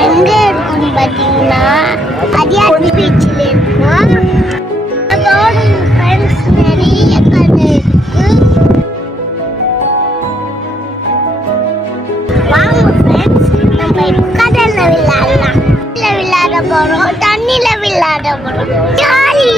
எங்க இருக்குன்னு பார்த்தீங்கன்னா அதியாத்தி பீச்சில் இருக்கும். அதோட ஃப்ரெண்ட்ஸ் நிறைய கடை இருக்கு. வாங்க ஃப்ரெண்ட்ஸ், நம்ம கடல்ல விளையாடலாம். விளையாட போறோம், தண்ணியில விளையாட போறோம். ஜாலி.